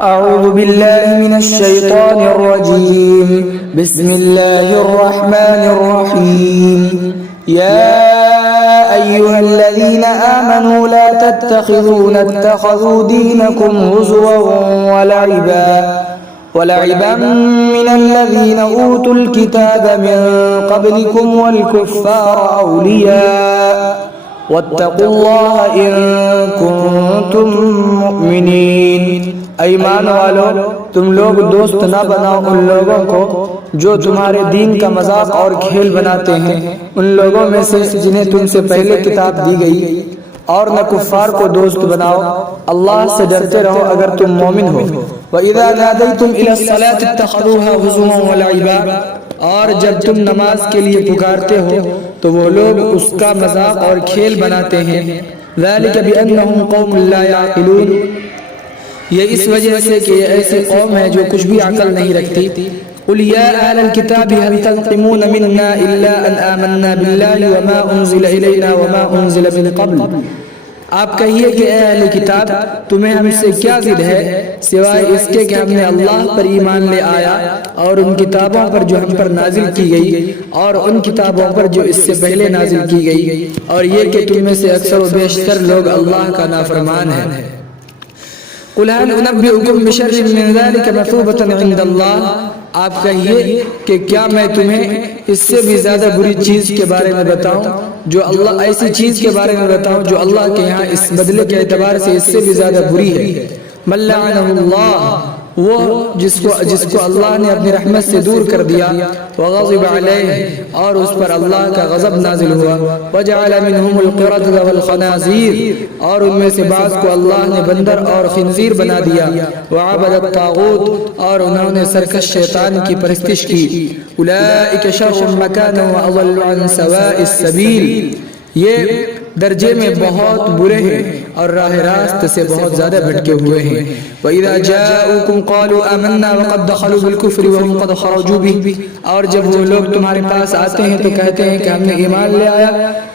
أعوذ بالله من الشيطان الرجيم. بسم الله الرحمن الرحيم. يا أيها الذين آمنوا لا اتخذوا دينكم هزوا ولعبا من الذين أوتوا الكتاب من قبلكم والكفار أولياء واتقوا الله إن كنتم مؤمنين. ایمان والو، تم لوگ دوست نہ بناؤ ان لوگوں کو جو تمہارے دین کا مذاق اور کھیل بناتے ہیں، ان لوگوں میں سے جنہیں تم سے پہلے کتاب دی گئی، اور نہ کفار کو دوست بناؤ. اللہ سے ڈرتے رہو اگر تم مومن ہو. وَإِذَا نَادَيْتُمْ إِلَى الصَّلَاةِ اتَّخَذُوهَا هُزُوًا وَلَعِبًا. اور جب تم نماز کے لیے پکارتے ہو تو وہ لوگ اس کا مذاق اور کھیل بناتے ہیں. ذَلِكَ بِأَنَّهُمْ قَوْمٌ لَا يَعْقِلُونَ. یہ اس وجہ سے کہ یہ ایسی قوم ہے جو کچھ بھی عقل نہیں رکھتی. قُلْ يَا أَهْلَ الْكِتَابِ هَلْ تَنْقِمُونَ مِنَّا إِلَّا أَنْ آمَنَّا بِاللَّهِ وَمَا أُنزِلَ إِلَيْنَا وَمَا أُنزِلَ مِنْ قَبْلُ. آپ کہیے کہ اے اہل کتاب، تمہیں ہم سے کیا ضد ہے سوائے اس کے کہ ہم نے اللہ پر ایمان لے آیا اور ان کتابوں پر جو ہم پر نازل کی گئی اور ان کتابوں پر جو اس سے پہلے نازل کی گئی، اور یہ کہ تم میں سے اکثر و بیشتر لوگ اللہ کا نافرمان ہیں. قُلْ هَلْ أُنَبِّئُكُمْ بِشَرٍّ مِّن ذَلِكَ مَثُوبَةً عِندَ اللَّهِ. آپ کہیے کہ کیا میں تمہیں اس سے بھی زیادہ بری چیز کے بارے میں بتاؤں جو اللہ ایسی چیز کے بارے میں بتاؤں جو اللہ کے یہاں اس بدلے کے اعتبار سے اس سے بھی زیادہ بری ہے. مَن لَعَنَهُ اللَّهُ. وہ جس کو اللہ نے اپنی رحمت سے دور کر دیا. وغضب علیہ. اور اس پر اللہ کا غضب نازل ہوا. وجعل منهم القردة والخنازير. اور ان میں سے بعض کو اللہ نے بندر اور خنزیر بنا دیا. وعبد الطاغوت. اور انہوں نے سرکش شیطان کی پرستش کی. اولئک شر مکانا واضل عن سواء السبیل. یہ درجے میں بہت برے ہیں اور راہ راست سے بہت زیادہ بھٹکے ہوئے ہیں. وَإِذَا جَاءُوكُمْ قَالُوا آمَنَّا وَقَدْ دَخَلُوا بِالْكُفْرِ وَهُمْ قَدْ خَرَجُوا بِهِ. اور جب وہ لوگ تمہارے پاس آتے ہیں تو کہتے ہیں کہ ہم نے ایمان لے آیا،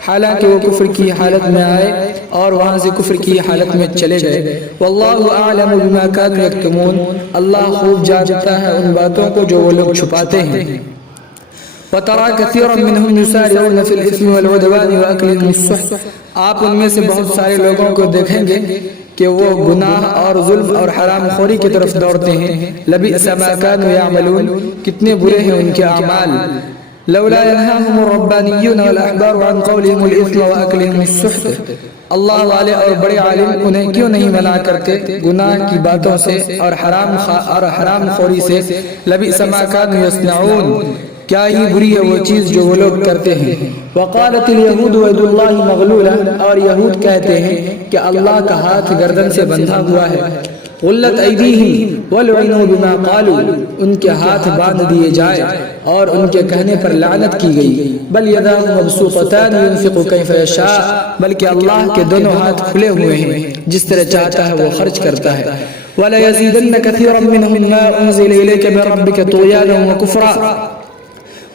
حالانکہ وہ کفر کی حالت میں آئے اور وہاں سے کفر کی حالت میں چلے گئے. وَاللَّهُ أَعْلَمُ بِمَا كَانُوا يَكْتُمُونَ. اللہ خوب جانتا ہے ان باتوں کو جو وہ لوگ چھپاتے ہیں. وَتَرَى كَثِيرًا مِّنْهُمْ يُسَارِعُونَ فِي الْإِثْمِ وَالْعُدْوَانِ وَأَكْلِهِمُ السُّحْتَ. آپ ان میں سے بہت سارے لوگوں کو دیکھیں گے کہ وہ گناہ اور ظلم اور حرام خوری کی طرف دوڑتے ہیں. لَبِئْسَ مَا كَانُوا يَعْمَلُونَ. کتنے برے ہیں ان کے اعمال. لَوْلَا يَنْهَاهُمُ الرَّبَّانِيُّونَ وَالْأَحْبَارُ عَنْ قَوْلِهِمُ الْإِثْمَ وَأَكْلِهِمُ السُّحْتَ. اللہ والے اور بڑے عالم انہیں کیوں نہیں منع کرتے گناہ کی باتوں سے اور حرام خوری سے. لَبِئْسَ مَا كَانُوا يَصْنَعُونَ. کیا ہی بری ہے وہ چیز جو وہ لوگ کرتے ہیں. وقالت اليهود يد الله مغلولة. اور یہود کہتے ہیں کہ اللہ کا ہاتھ گردن سے بندھا ہوا ہے. غلت ایدیہم ولعنوا بما قالوا. ان کے ہاتھ باندھ دیے جائے اور ان کے کہنے پر لعنت کی گئی. بل یداہ مبسوطتان ينفق کیف یشاء. بلکہ اللہ کے دونوں ہاتھ کھلے ہوئے ہیں، جس طرح چاہتا ہے وہ خرچ کرتا ہے. وَلَيَزِيدَنَّ كَثِيرًا مِّنْهُمْ مَا أُنزِلَ إِلَيْكَ مِن رَّبِّكَ طُغْيَانًا وَكُفْرًا.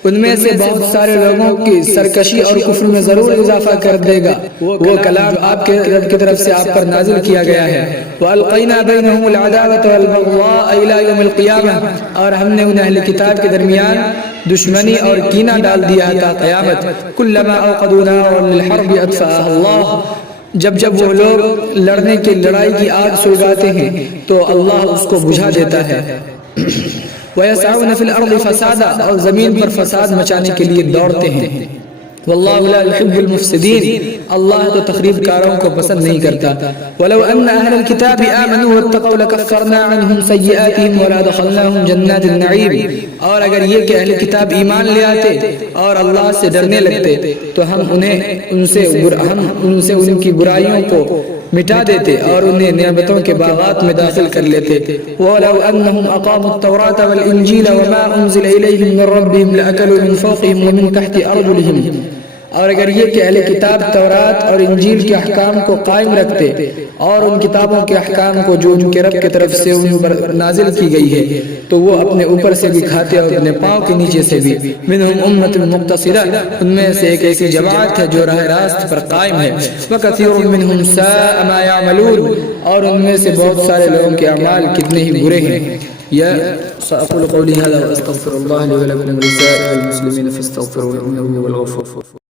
ان میں سے بہت سارے لوگوں کی سرکشی اور کفر میں ضرور اضافہ کر دے گا وہ کلام آپ کے رب کی طرف سے آپ پر نازل کیا گیا ہے. وَأَلْقَيْنَا بَيْنَهُمُ الْعَدَاوَةَ وَالْبَغْضَاءَ إِلَى يَوْمِ الْقِيَامَةِ. اور ہم نے ان اہل کتاب کے درمیان دشمنی اور کینہ ڈال دیا تا قیامت. كُلَّمَا أَوْقَدُوا نَارًا لِلْحَرْبِ أَطْفَأَهَا اللَّهُ. جب وہ لوگ لڑنے کی لڑائی کی آگ سلگاتے ہیں تو اللہ اس کو بجھا دیتا ہے. وَيَسْعَوْنَ فِي الْأَرْضِ فَسَادًا. اور زمین پر فساد مچانے کے لیے دوڑتے ہیں. وَاللَّهُ لَا يُحِبُّ الْمُفْسِدِينَ. اللہ تو تخریب کاروں کو پسند نہیں کرتا. وَلَوْ أَنَّ أَهْلَ الْكِتَابِ آمَنُوا وَاتَّقَوْا لَكَفَّرْنَا عَنْهُمْ سَيِّئَاتِهِمْ وَلَأَدْخَلْنَاهُمْ جَنَّاتِ النَّعِيمِ. اور اگر یہ کہ اہل کتاب ایمان لے آتے اور اللہ سے ڈرنے لگتے تو ہم ان سے ان کی برائیوں کو مٹا دیتے اور انہیں نعمتوں کے باغات میں داخل کر لیتے. وَلَوْ أَنَّهُمْ أَقَامُوا التَّوْرَاةَ وَالْإِنْجِيلَ وَمَا أُنزِلَ إِلَيْهِمْ مِنْ رَبِّهِمْ لَأَكَلُوا مِنْ فَوْقِهِمْ وَمِنْ تَحْتِ أَرْجُلِهِمْ. اور اگر یہ کہ اہل کتاب تورات اور انجیل کے احکام کو قائم رکھتے اور ان کتابوں کے احکام کو جو ان کے رب کی طرف سے ان پر نازل کی گئی ہے تو وہ اپنے اوپر سے بھی کھاتے اور اپنے پاؤں کے نیچے سے بھی۔ منہم امۃ مقتصدہ، ان میں سے ایک ایسی جماعت ہے جو راہ راست پر قائم ہے۔ وکثیر منہم ساء ما یعملون، اور ان میں سے بہت سارے لوگوں کے اعمال کتنے ہی برے ہیں۔ یا اقول قولی هذا واستغفر الله لي ولكم ولسائر المسلمين فاستغفروه انه هو الغفور